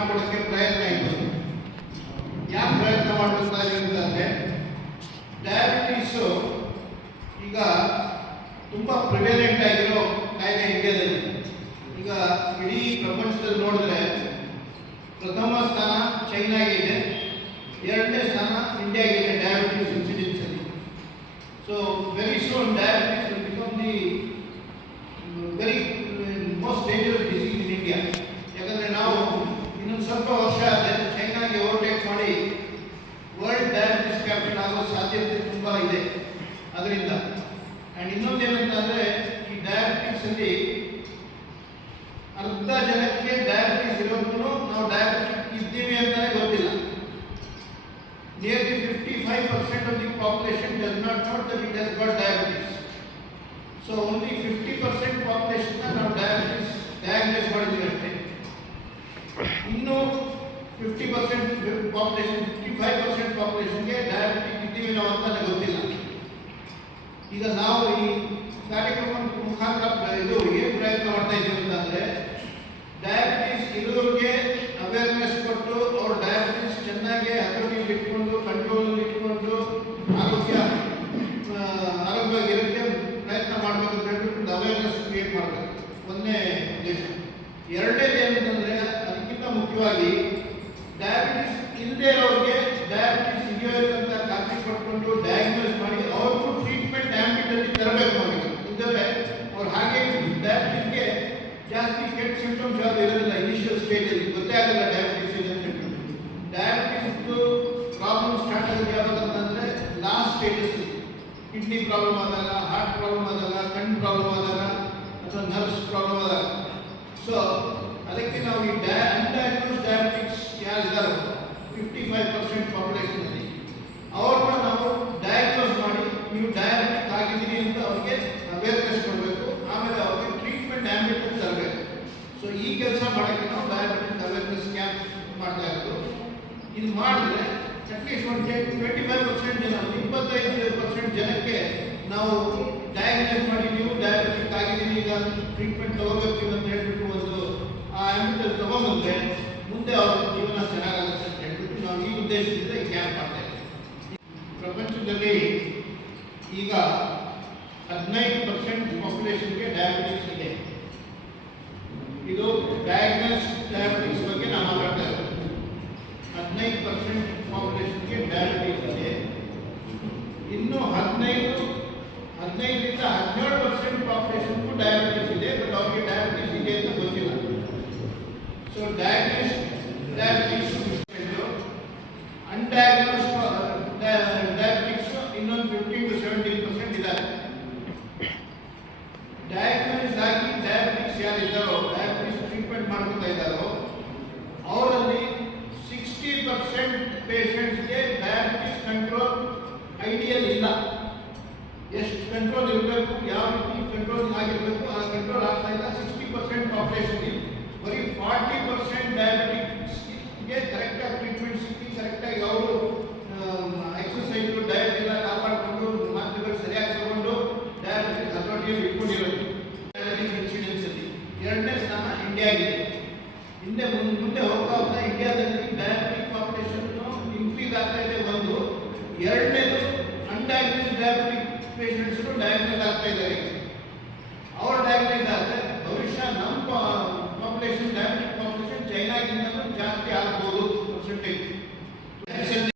ಮಾಡಿಕೊಡೋಕ್ಕೆ ಪ್ರಯತ್ನ ಇತ್ತು. ಯಾಕೆ ಪ್ರಯತ್ನ ಮಾಡ್ತಾ ಇದೆ ಅಂತಂದರೆ, ಡಯಾಬಿಟೀಸು ಈಗ ತುಂಬ ಪ್ರಿವೇಲೆಂಟ್ ಆಗಿರೋ ಕಾಯಿಲೆ ಇಂಡಿಯಾದಲ್ಲಿ. ಈಗ ಇಡೀ ಪ್ರಪಂಚದಲ್ಲಿ ನೋಡಿದ್ರೆ ಪ್ರಥಮ ಸ್ಥಾನ ಚೈನಾಗೆ ಇದೆ, ಎರಡನೇ ಸ್ಥಾನ ಇಂಡಿಯಾಗಿದೆ ಡಯಾಬಿಟೀಸ್ ಇನ್ಸಿಡೆನ್ಸ್ ಅಲ್ಲಿ. So very soon diabetes will become the very most dangerous disease in India. ಯಾಕಂದರೆ ನಾವು ಇನ್ನೊಂದು ಸ್ವಲ್ಪ ವರ್ಷ ಆದರೆ ಚೈನಾಗೆ ಓವರ್ಟೇಕ್ ಮಾಡಿ ವರ್ಲ್ಡ್ ಡಯಾಬಿಟಿಸ್ ಕ್ಯಾಪಿಟಲ್ ಆಗೋ ಸಾಧ್ಯತೆ ತುಂಬ ಇದೆ ಅದರಿಂದ. ಆ್ಯಂಡ್ ಇನ್ನೊಂದೇನಂತಂದರೆ, ಈ ಡಯಾಬಿಟಿಸಲ್ಲಿ ಅರ್ಧ ಜನಕ್ಕೆ ಡಯಾಬಿಟಿಸ್ ಇರೋದು ನಾವು ಡಯಾಬಿಟಿಸ್ ಇದ್ದೀವಿ ಅಂತಲೇ ಗೊತ್ತಿಲ್ಲ. Nearly 55% of the population does not know that it has got diabetes. So only 50% population ನಾವು ಡಯಾಬಿಟಿಸ್ ಡಯಾಗ್ನೋಸ್ ಮಾಡಿದ್ದೀವಿ ಅಷ್ಟೇ. ಇನ್ನು 50% ಪಾಪ್ಯುಲೇಷನ್ 55% ಪಾಪ್ಯುಲೇಷನ್ಗೆ ಡಯಾಬಿಟಿಕ್ ಇದ್ದೀವಿ ನಾವು ಅಂತಲೇ ಗೊತ್ತಿಲ್ಲ. ಈಗ ನಾವು ಈ ಕಾರ್ಯಕ್ರಮ ಮುಖಾಂತರ ಇದು ಏನು ಪ್ರಯತ್ನ ಮಾಡ್ತಾ ಇದ್ದೀವಿ ಅಂತಂದರೆ, ಡಯಾಬಿಟಿಸ್ ಇರೋರಿಗೆ ಅವೇರ್ನೆಸ್ ಕೊಟ್ಟು ಅವ್ರ ಡಯಾಬಿಟಿಸ್ ಚೆನ್ನಾಗಿ ಹತೋಟಿಯಲ್ಲಿ ಇಟ್ಕೊಂಡು ಕಂಟ್ರೋಲಲ್ಲಿ ಇಟ್ಕೊಂಡು ಆರೋಗ್ಯವಾಗಿರೋಕ್ಕೆ ಪ್ರಯತ್ನ ಮಾಡಬೇಕು ಅಂತ ಹೇಳ್ಬಿಟ್ಟು ಅವೇರ್ನೆಸ್ ಕ್ರಿಯೇಟ್ ಮಾಡಬೇಕು. ಒಂದನೇ ಉದ್ದೇಶ. ಎರಡನೇದು ಏನಂತಂದರೆ, ಅದಕ್ಕಿಂತ ಮುಖ್ಯವಾಗಿ ಡಯಾಬಿಟಿಸ್ ಇಲ್ಲದೆ ಇರೋರಿಗೆ ಡಯಾಬಿಟಿಸ್ ಇದೆಯೋ ಅಂತ ಖಾತ್ರಿ ಪಡ್ಕೊಂಡು ಡಯಾಗ್ನೋಸ್ ಮಾಡಿ ಅವ್ರಿಗೂ ಟ್ರೀಟ್ಮೆಂಟ್ ಆ್ಯಂಬಿಟಲ್ಲಿ ತರಬೇಕು ನಮಗೆ. ಇದ್ದರೆ ಅವ್ರು ಹಾಗೆ ಡಯಾಬಿಟಿಸ್ಗೆ ಜಾಸ್ತಿ ಕೆಟ್ಟ ಸಿಂಪ್ಟಮ್ಸ್ ಯಾವುದು ಇರೋದಿಲ್ಲ. ಇನಿಷಿಯಲ್ ಸ್ಟೇಜಲ್ಲಿ ಗೊತ್ತೇ ಆಗಲ್ಲ ಡಯಾಬಿಟಿಸ್ ಇದೆ ಅಂತ ಹೇಳ್ಬಿಟ್ಟು. ಡಯಾಬಿಟಿಸ್ದು ಪ್ರಾಬ್ಲಮ್ ಸ್ಟಾರ್ಟ್ ಆಗೋದು ಯಾವಾಗ ಅಂತಂದರೆ ಲಾಸ್ಟ್ ಸ್ಟೇಜಸ್. ಕಿಡ್ನಿ ಪ್ರಾಬ್ಲಮ್ ಆದಾಗ, ಹಾರ್ಟ್ ಪ್ರಾಬ್ಲಮ್ ಆದಾಗ, ಕಣ್ಣು ಪ್ರಾಬ್ಲಮ್ ಆದಾಗ, ಅಥವಾ ನರ್ವ್ಸ್ ಪ್ರಾಬ್ಲಮ್ ಆದಾಗ. ಸೊ ಅದಕ್ಕೆ ನಾವು ಈ ಅನ್ಡಯಾಗ್ನೋಸ್ ಡಯಾಬಿಟಿಕ್ಸ್ ಯಾರಿದ್ದಾರೋ 55% ಪಾಪ್ಯುಲೇಷನಲ್ಲಿ ಅವ್ರನ್ನ ನಾವು ಡಯಾಗ್ನೋಸ್ ಮಾಡಿ ನೀವು ಡಯಾಬಿಟಿಕ್ ಆಗಿದ್ದೀರಿ ಅಂತ ಅವ್ರಿಗೆ ಅವೇರ್ನೆಸ್ ಕೊಡಬೇಕು. ಆಮೇಲೆ ಅವ್ರಿಗೆ ಟ್ರೀಟ್ಮೆಂಟ್ ಆ್ಯಂಬಿಟಲ್ಲಿ ತರಬೇಕು. ಸೊ ಈ ಕೆಲಸ ಮಾಡೋಕ್ಕೆ ನಾವು ಡಯಾಬಿಟಿಕ್ ಅವೇರ್ನೆಸ್ ಕ್ಯಾಂಪ್ ಮಾಡ್ತಾ ಇರೋದು. ಇದು ಮಾಡಿದ್ರೆ ಅಟ್ಲೀಸ್ಟ್ ಒಂದು 25% ಜನ 25% ಜನಕ್ಕೆ ನಾವು ಡಯಾಗ್ನೋಸ್ ಮಾಡಿ ನೀವು ಡಯಾಬಿಟಿಕ್ ಆಗಿದ್ದೀನಿ ಈಗ ಟ್ರೀಟ್ಮೆಂಟ್ ತಗೋಬೇಕು ಅಂತ ಹೇಳ್ಬಿಟ್ಟು ಒಂದು ಆ ಆ್ಯಂಬಿಟಲ್ಲಿ ತಗೊಂಡ್ಬಂದರೆ ಮುಂದೆ ಅವ್ರ ಜೀವನ ಚೆನ್ನಾಗಾಗುತ್ತೆ ಅಂತ ಹೇಳ್ಬಿಟ್ಟು ನಾವು ಈ ಉದ್ದೇಶದಿಂದ ಈ ಕ್ಯಾಂಪ್ ಮಾಡ್ತಾ ಇದ್ದೀವಿ. ಪ್ರಪಂಚದಲ್ಲಿ ಈಗ 15% ಪಾಪ್ಯುಲೇಷನ್ಗೆ ಡಯಾಬಿಟಿಸ್ ಇದೆ. ಇದು ಡಯಾಗ್ನೋಸ್ ಡಯಾಬಿಟಿಕ್ಸ್ ಬಗ್ಗೆ ನಾವು ಮಾತಾಡ್ತಾ ಇರೋದು. 15% ಪಾಪ್ಯುಲೇಷನ್ಗೆ ಡಯಾಬಿಟಿಸ್ ಇದೆ. ಇನ್ನು 15ರಿಂದ 17% ಪಾಪ್ಯುಲೇಷನ್ಗೂ ಡಯಾಬಿಟಿಸ್ ಇದೆ. ಬಟ್ ಅವ್ರಿಗೆ ಡಯಾಬಿಟಿಸ್ ಇದೆ ಅಂತ ಗೊತ್ತಿಲ್ಲ. ಸೊ ಡಯಾಗ್ನೋಸ್ ಡಯಾಬಿಟಿಕ್ಸ್ ಅನ್ಡಯಾಗ್ನೋಸ್ ಡಯಾಬಿಟಿಕ್ಸ್ ಇನ್ನೊಂದು 15 to 17% ಇದ್ದಾರೆ. ಡಯಾಗ್ನೋಸ್ ಆಗಿ ಡಯಾಬಿಟಿಕ್ಸ್ ಯಾರಿದ್ದಾರೋ, ಡಯಾಬಿಟಿಸ್ ಟ್ರೀಟ್ಮೆಂಟ್ ಮಾಡ್ಕೊತಾ ಇದ್ದಾರೋ ಅವರಲ್ಲಿ 60% ಪೇಷಂಟ್ಸ್ಗೆ ಡಯಾಬಿಟಿಸ್ ಕಂಟ್ರೋಲ್ ಐಡಿಯಲ್ ಇಲ್ಲ. ಎಷ್ಟು ಕಂಟ್ರೋಲ್ ಇರಬೇಕು, ಯಾವ ರೀತಿ ಕಂಟ್ರೋಲ್ ಆಗಿರಬೇಕು, ಆ ಕಂಟ್ರೋಲ್ ಆಗ್ತಾ ಇಲ್ಲ 60% ಪಾಪ್ಯುಲೇಷನ್ಗೆ. ಬರೀ 40% ಡಯಾಬಿಟಿಕ್ಸ್ಗೆ ಕರೆಕ್ಟಾಗಿ ಟ್ರೀಟ್ಮೆಂಟ್ ಸಿಕ್ಕಿ ಕರೆಕ್ಟಾಗಿ ಅವರು ಎಕ್ಸಸೈಸು ಡಯಟ್ ಎಲ್ಲ ಕಾಪಾಡಿಕೊಂಡು ಮಾತ್ರೆಗಳು ಸರಿಯಾಗಿ ತಗೊಂಡು ಡಯಾಬಿಟಿಸ್ ಹತೋಟಿಯಲ್ಲಿ ಇಟ್ಕೊಂಡಿರೋದು. ಡಯಾಬಿಟಿಸ್ ಇನ್ಸಿಡೆನ್ಸಲ್ಲಿ ಎರಡನೇ ಸ್ಥಾನ ಇಂಡಿಯಾಗಿದೆ. ಮುಂದೆ ಹೋಗ್ತಾ ಹೋಗ್ತಾ ಇಂಡಿಯಾದಲ್ಲಿ ಡಯಾಬಿಟಿಕ್ ಪಾಪ್ಯುಲೇಷನ್ ಇನ್ಕ್ರೀಸ್ ಆಗ್ತಾ ಇದೆ. ಒಂದು ಎರಡನೇದು ಅನ್ಡಯಾಗ್ನೋಸ್ ಡಯಾಬಿಟಿಕ್ ಪೇಷಂಟ್ಸ್ಗಳು ಡಯಾಗ್ನೋಸ್ ಆಗ್ತಾ ಇದ್ದಾರೆ. ಅವ್ರ ಡಯಾಗ್ನೋಸ್ ಆದರೆ ಭವಿಷ್ಯ ನಮ್ಮ ಪಾಪ್ಯುಲೇಷನ್ ಡಯಾಬಿಟಿಕ್ ಪಾಪ್ಯುಲೇಷನ್ ಚೈನಾಗಿಂತಲೂ ಜಾಸ್ತಿ ಆಗುತ್ತೆ.